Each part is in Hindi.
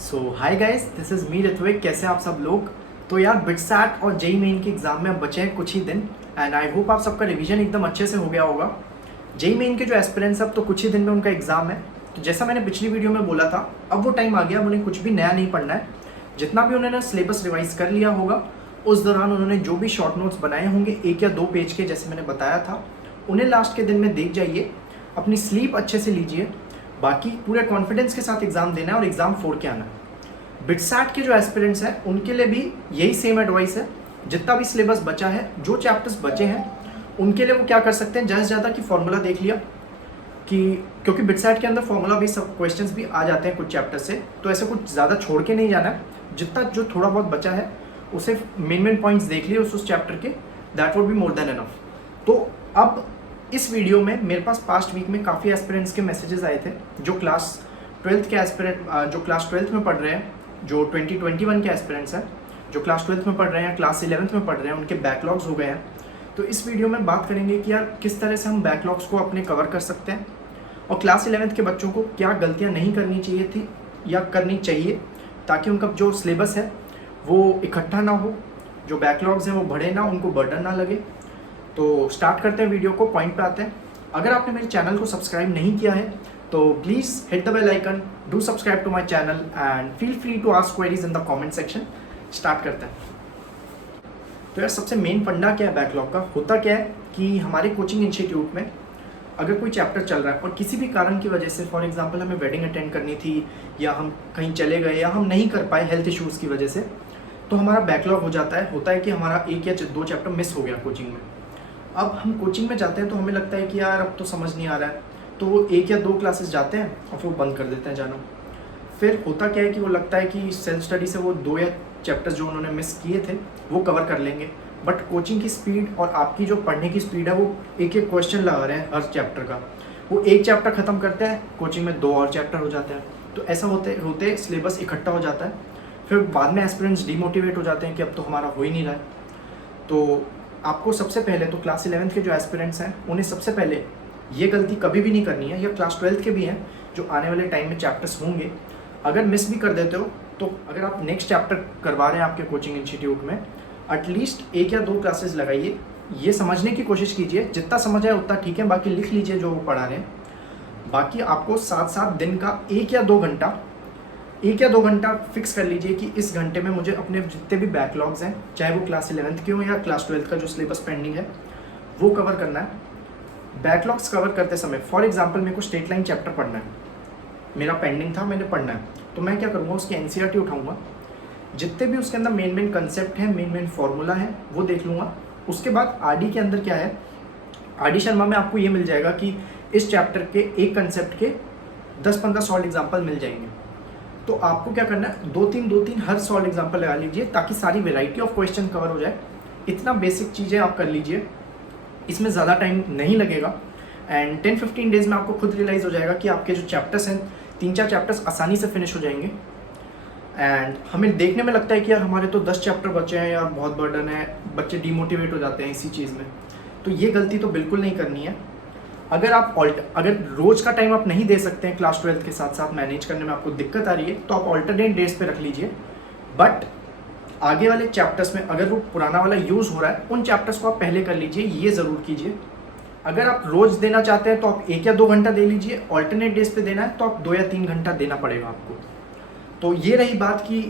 So hi guys, this is me Ritvik. कैसे आप सब लोग? तो यार बिटसैट और जेई मेन के एग्ज़ाम में अब बचे हैं कुछ ही दिन एंड आई होप आप सबका रिवीजन एकदम अच्छे से हो गया होगा। जेई मेन के जो एस्पिरेंट्स अब तो कुछ ही दिन में उनका एग्ज़ाम है। तो जैसा मैंने पिछली वीडियो में बोला था, अब वो टाइम आ गया, अब उन्हें कुछ भी नया नहीं पढ़ना है। जितना भी उन्होंने सिलेबस रिवाइज कर लिया होगा, उस दौरान उन्होंने जो भी शॉर्ट नोट्स बनाए होंगे 1 या 2 पेज के, जैसे मैंने बताया था, उन्हें लास्ट के दिन में देख जाइए, अपनी स्लीप अच्छे से लीजिए। बाकी पूरे कॉन्फिडेंस के साथ एग्ज़ाम देना है और एग्ज़ाम फोड़ के आना है। बिटसैट के जो एस्पिरेंट्स हैं उनके लिए भी यही सेम एडवाइस है। जितना भी सिलेबस बचा है, जो चैप्टर्स बचे हैं, उनके लिए वो क्या कर सकते हैं, ज़्यादा से ज़्यादा कि फॉर्मूला देख लिया कि क्योंकि बिटसैट के अंदर फॉर्मूला भी सब क्वेश्चंस भी आ जाते हैं कुछ चैप्टर से, तो ऐसे कुछ ज़्यादा छोड़ के नहीं जाना है। जितना जो थोड़ा बहुत बचा है उसे मेन पॉइंट्स देख लिए उस चैप्टर के, that would be more than enough. तो अब इस वीडियो में मेरे पास पास्ट वीक में काफ़ी एस्पिरेंट्स के मैसेजेस आए थे जो क्लास 12th के एस्पिरेंट जो क्लास 12th में पढ़ रहे हैं, जो 2021 के एस्पिरेंट्स हैं, जो क्लास 12th में पढ़ रहे हैं, क्लास 11th में पढ़ रहे हैं, उनके बैकलॉग्स हो गए हैं। तो इस वीडियो में बात करेंगे कि यार किस तरह से हम बैकलॉग्स को अपने कवर कर सकते हैं और क्लास 11th के बच्चों को क्या गलतियां नहीं करनी चाहिए थी या करनी चाहिए, ताकि उनका जो सिलेबस है वो इकट्ठा ना हो, जो बैकलॉग्स हैं वो बढ़े ना, उनको बर्डन ना लगे। तो स्टार्ट करते हैं वीडियो को, पॉइंट पे आते हैं। अगर आपने मेरे चैनल को सब्सक्राइब नहीं किया है तो please hit the bell icon, do subscribe to my channel and feel free to ask queries in the comment section. Start करते हैं। तो यार सबसे मेन फंडा क्या है बैकलॉग का? होता क्या है कि हमारे कोचिंग इंस्टीट्यूट में अगर कोई चैप्टर चल रहा है और किसी भी कारण की वजह से, फॉर एग्जांपल हमें वेडिंग अटेंड करनी थी या हम कहीं चले गए या हम नहीं कर पाए हेल्थ इश्यूज़ की वजह से, तो हमारा बैकलॉग हो जाता है। होता है कि हमारा 1 या 2 चैप्टर मिस हो गया कोचिंग में। अब हम कोचिंग में जाते हैं तो हमें लगता है कि यार अब तो समझ नहीं आ रहा है, तो 1 या 2 क्लासेस जाते हैं और फिर वो बंद कर देते हैं जाना। फिर होता क्या है कि वो लगता है कि सेल्फ स्टडी से वो 2 या चैप्टर्स जो उन्होंने मिस किए थे वो कवर कर लेंगे, बट कोचिंग की स्पीड और आपकी जो पढ़ने की स्पीड है वो एक एक क्वेश्चन लगा रहे हैं हर चैप्टर का। वो 1 चैप्टर ख़त्म करते हैं, कोचिंग में 2 और चैप्टर हो जाते हैं। तो ऐसा होते होते सिलेबस इकट्ठा हो जाता है। फिर बाद में एस्पिरेंट्स डीमोटिवेट हो जाते हैं कि अब तो हमारा हो ही नहीं रहा है। तो आपको सबसे पहले तो क्लास 11th के जो एस्पिरेंट्स हैं उन्हें सबसे पहले ये गलती कभी भी नहीं करनी है, या क्लास 12th के भी हैं जो आने वाले टाइम में चैप्टर्स होंगे, अगर मिस भी कर देते हो तो अगर आप नेक्स्ट चैप्टर करवा रहे हैं आपके कोचिंग इंस्टीट्यूट में, एटलीस्ट 1 या 2 क्लासेस लगाइए, ये समझने की कोशिश कीजिए। जितना समझ आए उतना ठीक है, बाकी लिख लीजिए जो वो पढ़ा रहे हैं। बाकी आपको 7-7 दिन का 1 या 2 घंटा फिक्स कर लीजिए कि इस घंटे में मुझे अपने जितने भी बैकलॉग्स हैं, चाहे वो क्लास 11th के हो या क्लास 12th का जो सिलेबस पेंडिंग है, वो कवर करना है। बैकलॉग्स कवर करते समय फॉर एग्जांपल मेरे को स्टेट लाइन चैप्टर पढ़ना है, मेरा पेंडिंग था, मैंने पढ़ना है, तो मैं क्या करूँगा, उसकी एनसीईआरटी उठाऊँगा, जितने भी उसके अंदर मेन कंसेप्ट हैं, मेन फार्मूला है, वो देख लूँगा। उसके बाद आरडी के अंदर क्या है, आरडी शर्मा में आपको ये मिल जाएगा कि इस चैप्टर के एक कंसेप्ट के 10-15 सॉल्व एग्जाम्पल मिल जाएंगे। तो आपको क्या करना है, 2-3 हर सॉल्व एग्जाम्पल लगा लीजिए ताकि सारी वेराइटी ऑफ क्वेश्चन कवर हो जाए। इतना बेसिक चीज़ें आप कर लीजिए, इसमें ज़्यादा टाइम नहीं लगेगा एंड 10-15 डेज़ में आपको खुद रियलाइज़ हो जाएगा कि आपके जो चैप्टर्स हैं 3-4 चैप्टर्स आसानी से फिनिश हो जाएंगे। एंड हमें देखने में लगता है कि यार हमारे तो 10 चैप्टर बचे हैं, यार बहुत बर्डन है, बच्चे डीमोटिवेट हो जाते हैं इसी चीज़ में। तो ये गलती तो बिल्कुल नहीं करनी है। अगर आप अगर रोज़ का टाइम आप नहीं दे सकते हैं, क्लास 12th के साथ साथ मैनेज करने में आपको दिक्कत आ रही है, तो आप ऑल्टरनेट डेज पे रख लीजिए। बट आगे वाले चैप्टर्स में अगर वो पुराना वाला यूज़ हो रहा है, उन चैप्टर्स को आप पहले कर लीजिए, ये ज़रूर कीजिए। अगर आप रोज़ देना चाहते हैं तो आप 1 या 2 घंटा दे लीजिए, ऑल्टरनेट डेज पे देना है तो आप 2 या 3 घंटा देना पड़ेगा आपको। तो ये रही बात कि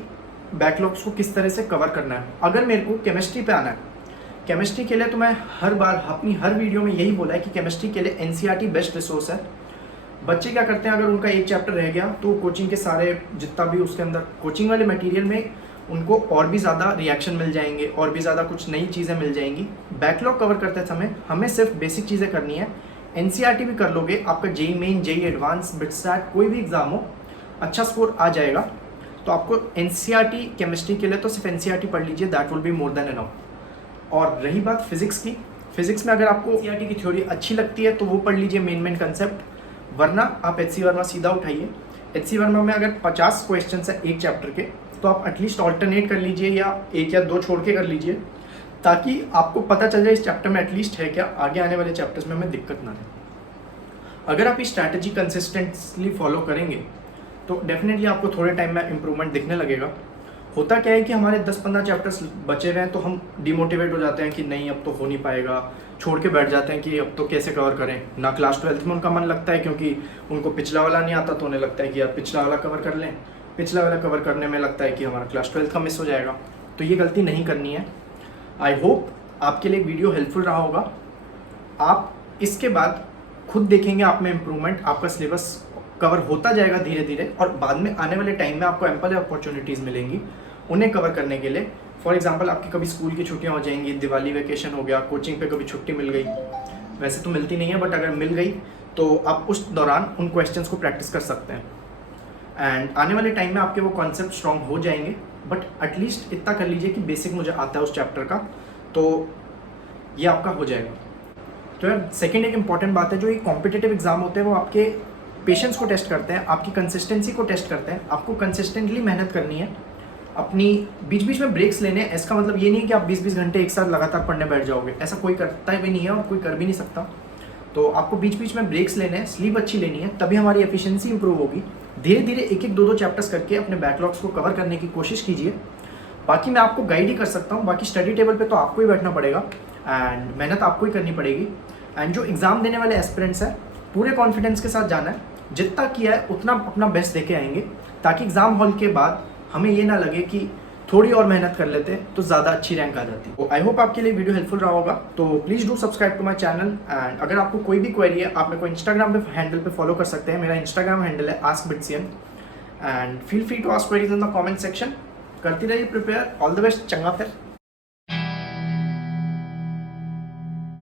बैकलॉग्स को किस तरह से कवर करना है। अगर मेरे को केमिस्ट्री पे आना है, केमिस्ट्री के लिए तो मैं हर बार अपनी हर वीडियो में यही बोला है कि केमिस्ट्री के लिए एनसीईआरटी बेस्ट रिसोर्स है। बच्चे क्या करते हैं, अगर उनका एक चैप्टर रह गया तो कोचिंग के सारे जितना भी उसके अंदर कोचिंग वाले मटेरियल में उनको और भी ज़्यादा रिएक्शन मिल जाएंगे, और भी ज़्यादा कुछ नई चीज़ें मिल जाएंगी। बैकलॉग कवर करते समय हमें सिर्फ बेसिक चीज़ें करनी है। एनसीईआरटी भी कर लोगे, आपका JEE main, JEE advance, BITSAT कोई भी एग्ज़ाम हो, अच्छा स्कोर आ जाएगा। तो आपको एनसीईआरटी केमिस्ट्री के लिए तो सिर्फ एनसीईआरटी पढ़ लीजिए, that will be more than enough. और रही बात फिजिक्स की, फिजिक्स में अगर आपको एनसीईआरटी की थ्योरी अच्छी लगती है तो वो पढ़ लीजिए मेन कंसेप्ट, वरना आप एचसी वर्मा सीधा उठाइए। एचसी वर्मा में अगर 50 क्वेश्चन है एक चैप्टर के, तो आप एटलीस्ट ऑल्टरनेट कर लीजिए या 1 या 2 छोड़ के कर लीजिए, ताकि आपको पता चल जाए इस चैप्टर में एटलीस्ट है क्या, आगे आने वाले चैप्टर्स में हमें दिक्कत ना रहे। अगर आप ये स्ट्रैटेजी कंसिस्टेंटली फॉलो करेंगे तो डेफिनेटली आपको थोड़े टाइम में इम्प्रूवमेंट दिखने लगेगा। होता क्या है कि हमारे 10-15 चैप्टर्स बचे हुए हैं तो हम डिमोटिवेट हो जाते हैं कि नहीं अब तो हो नहीं पाएगा, छोड़ के बैठ जाते हैं कि अब तो कैसे कवर करें। ना क्लास 12th में उनका मन लगता है क्योंकि उनको पिछला वाला नहीं आता, तो उन्हें लगता है कि यार पिछला वाला कवर कर लें। पिछला वाला कवर करने में लगता है कि हमारा क्लास 12th का मिस हो जाएगा। तो ये गलती नहीं करनी है। आई होप आपके लिए वीडियो हेल्पफुल रहा होगा। आप इसके बाद खुद देखेंगे आप में इम्प्रूवमेंट, आपका सिलेबस कवर होता जाएगा धीरे धीरे, और बाद में आने वाले टाइम में आपको एम्पल अपॉर्चुनिटीज़ मिलेंगी उन्हें कवर करने के लिए। फॉर एग्जांपल आपकी कभी स्कूल की छुट्टियां हो जाएंगी, दिवाली वेकेशन हो गया, कोचिंग पे कभी छुट्टी मिल गई, वैसे तो मिलती नहीं है बट अगर मिल गई तो आप उस दौरान उन क्वेश्चंस को प्रैक्टिस कर सकते हैं। एंड आने वाले टाइम में आपके वो कॉन्सेप्ट स्ट्रॉन्ग हो जाएंगे, बट एटलीस्ट इतना कर लीजिए कि बेसिक मुझे आता है उस चैप्टर का, तो ये आपका हो जाएगा। तो यार सेकेंड एक इंपॉर्टेंट बात है, जो ये कॉम्पिटिटिव एग्जाम होते हैं वो आपके पेशेंस को टेस्ट करते हैं, आपकी कंसिस्टेंसी को टेस्ट करते हैं। आपको कंसिस्टेंटली मेहनत करनी है, अपनी बीच बीच में ब्रेक्स लेने हैं। इसका मतलब ये नहीं कि आप 20-20 घंटे एक साथ लगातार पढ़ने बैठ जाओगे, ऐसा कोई करता भी नहीं है और कोई कर भी नहीं सकता। तो आपको बीच बीच में ब्रेक्स लेने हैं, स्लीप अच्छी लेनी है, तभी हमारी एफिशिएंसी इंप्रूव होगी। धीरे धीरे एक एक 2-2 चैप्टर्स करके अपने बैकलॉग्स को कवर करने की कोशिश कीजिए। बाकी मैं आपको गाइड ही कर सकता हूँ, बाकी स्टडी टेबल पे तो आपको ही बैठना पड़ेगा एंड मेहनत आपको ही करनी पड़ेगी। एंड जो एग्ज़ाम देने वाले एस्पिरेंट्स हैं, पूरे कॉन्फिडेंस के साथ जाना है, जितना किया है उतना अपना बेस्ट देके आएंगे, ताकि एग्ज़ाम हॉल के बाद हमें ये ना लगे कि थोड़ी और मेहनत कर लेते तो ज़्यादा अच्छी रैंक आ जाती। तो आई होप आपके लिए वीडियो हेल्पफुल रहा होगा। तो please do subscribe to my channel, and अगर आपको कोई भी क्वेरी है आप मेरे को इंस्टाग्राम पे हैंडल पे फॉलो कर सकते हैं। मेरा इंस्टाग्राम हैंडल है askbitcn, and feel free to ask queries in the comment section. करती रहिए प्रिपेयर। ऑल द बेस्ट, चंगा फिर।